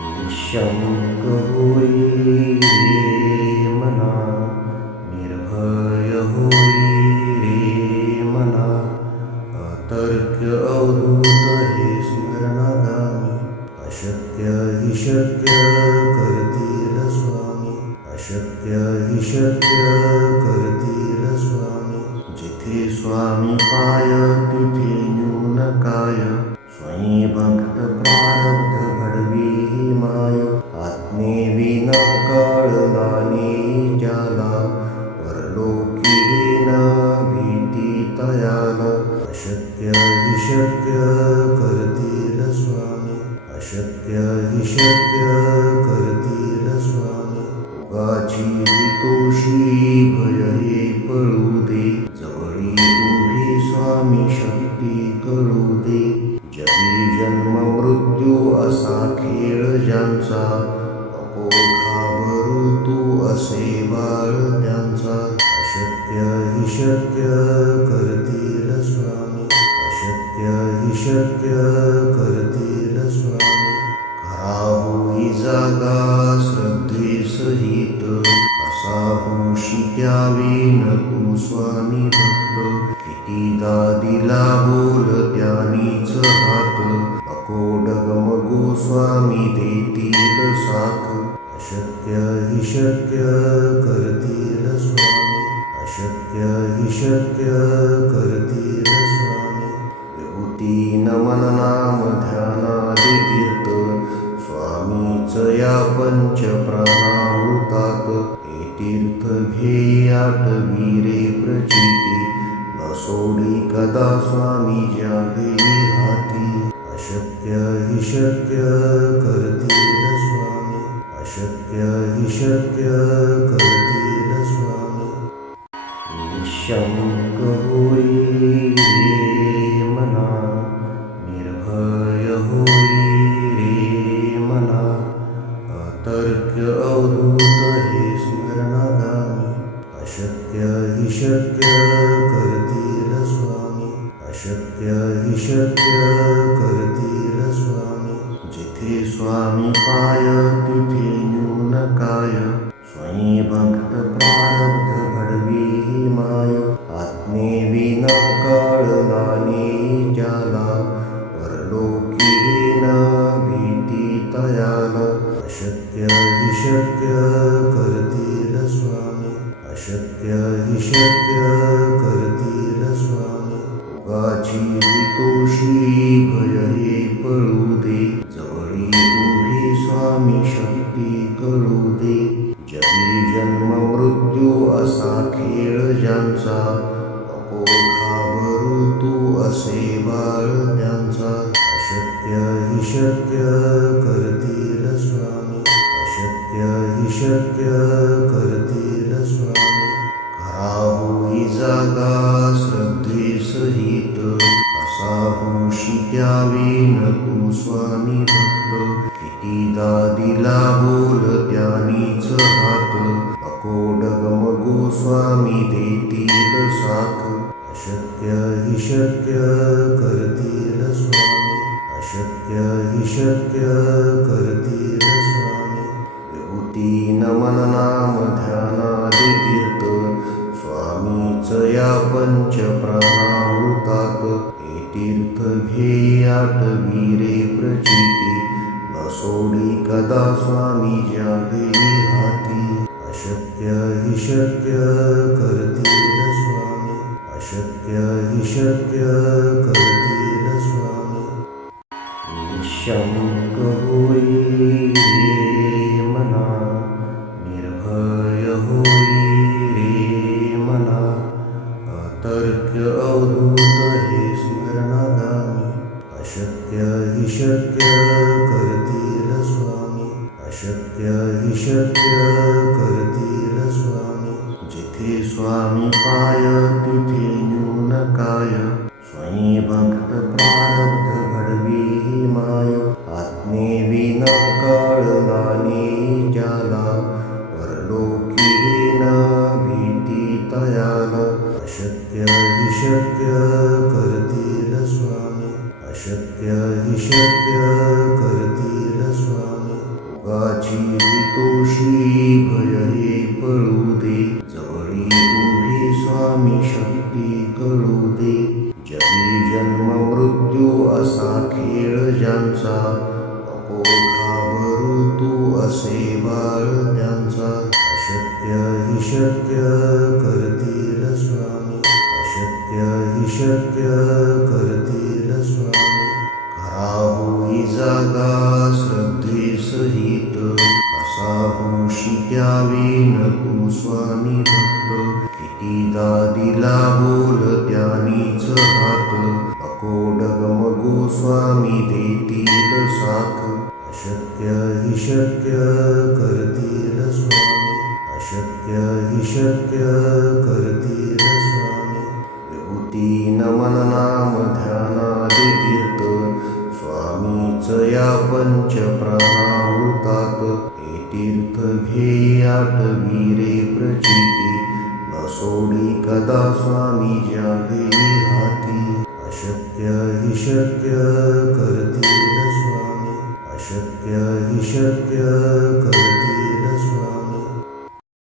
निःशंक होई रे मना, निर्भय होई रे मना, अतर्क्य अवधूत हे स्मरणागामी, अशक्य हि शक्य करतील स्वामी, अशक्य हि शक्य करतील स्वामी. जिथे स्वामी पाय तिथे न्यून काय, स्वयं भक्त प्रारब्ध घडवी ही माय. आत्मेविना कळला नाही ज्याला, परलोकी न भीती तयाला. अशक्य हि शक्य करतील स्वामी, अशक्य हि शक्य करतील स्वामी. उगाची तोषी भय हे पळू दे, जवळी उभी स्वामी शक्ती कळू दे. जगी जन्म मृत्यू असा खेळ ज्यांचा, नको घाबरू तू असे बाळ त्यांचा. अशक्य हि शक्य करतील स्वामी, अशक्य हि शक्य करतील स्वामी. खरा होई जागा श्रद्धे सहित, असा होशी द्यावी न तू स्वामी भक्त. कितीदा दिला बोल त्यानीच हात, नको डगमगू स्वामी देतील साथ. अशक्य हि शक्य करतील स्वामी, अशक्य हि शक्य करतील स्वामी. विभूती नमन नाम ध्यानादि तीर्थ, स्वामीच या पंच प्राणामृतात. हे तीर्थ घेई आठवी रे प्रचिती, न सोडी कदा स्वामी ज्या घेई हाती. अशक्य हि शक्य करतील स्वामी, अशक्य हि शक्य करतील स्वामी. निःशंक होई रे मना, निर्भय होई रे मना, अतर्क्य अवधूत हे स्मरणागामी. अशक्य हि शक्य करतील स्वामी, अशक्य हि शक्य करतील स्वामी. जिथे स्वामी पाय तिथे न्यून काय, स्वयं भक्त प्रारब्ध घडवी ही माय. आत्मेविना कळला नाही ज्याला, परलोकी न भीती तयाला. अशक्य हि शक्य करतील स्वामी, अशक्य हि शक्य करतील स्वामी. उगाची तोषी भय हे पळू दे, जवळी उभी स्वामी शक्ती कळू दे. जगी जन्म मृत्यू असा खेळ ज्यांचा, नको घाबरू तू असे बाळ त्यांचा. अशक्य हि शक्य करतील स्वामी, अशक्य हि शक्य करतील स्वामी. खरा होई जागा श्रद्धे सहित, असा होशी द्यावी न तू स्वामी भक्त. कितीदा दिला बोल त्यानीच हात, नको डगमगू स्वामी देतील साथ. अशक्य हि शक्य करतील स्वामी, अशक्य हि शक्य करतील स्वामी. विभूती नमन नाम ध्यानादि तीर्थ, स्वामीच या पंच प्राणामृतात. हे तीर्थ घेई आठवी रे प्रचिती, न सोडी कदा स्वामी ज्या घेई हाती. अशक्य हि शक्य करतील स्वामी, अशक्य हि शक्य करतील स्वामी. निःशंक होई रे मना, निर्भय होई रे मना, अतर्क्य अवधूत हे स्मरणागामी. अशक्य हि शक्य करतील स्वामी, अशक्य हि शक्य करतील स्वामी. जिथे स्वामी पाय तिथे न्यून काय, स्वयं भक्त प्रारब्ध घडवी ही माय. आत्मेविना कळला नाही ज्याला, परलोकी न भीती तयाला. अशक्य हि शक्य करतील स्वामी, अशक्य हि शक्य करतील स्वामी. योगाची हितोशी भय हे पळू दे, जवळी उभी स्वामी शक्ती कळू दे. जगी जन्म मृत्यू असा खेळ ज्यांचा, नको घाबरू तू असे बाळ त्यांचा. अशक्य हि शक्य करतील स्वामी, अशक्य हि शक्य करतील स्वामी. खरा होई जागा श्रद्धेसहित, कसा होशी त्यावेन तू स्वामी भक्त. कितीदा दिला बोल त्यानीच हात, नको डगमगू स्वामी देतील साथ. अशक्य हि शक्य करतील स्वामी, अशक्य हि शक्य करतील स्वामी. विभूती नमन नाम ध्यानादि तीर्थ, स्वामीच या पंच प्राणामृतात. हे तीर्थ घे आठवी रे प्रचिती, न सोडी कदा स्वामी ज्यावे हाती. अशक्य हि शक्य करतील स्वामी, अशक्य हि शक्य करतील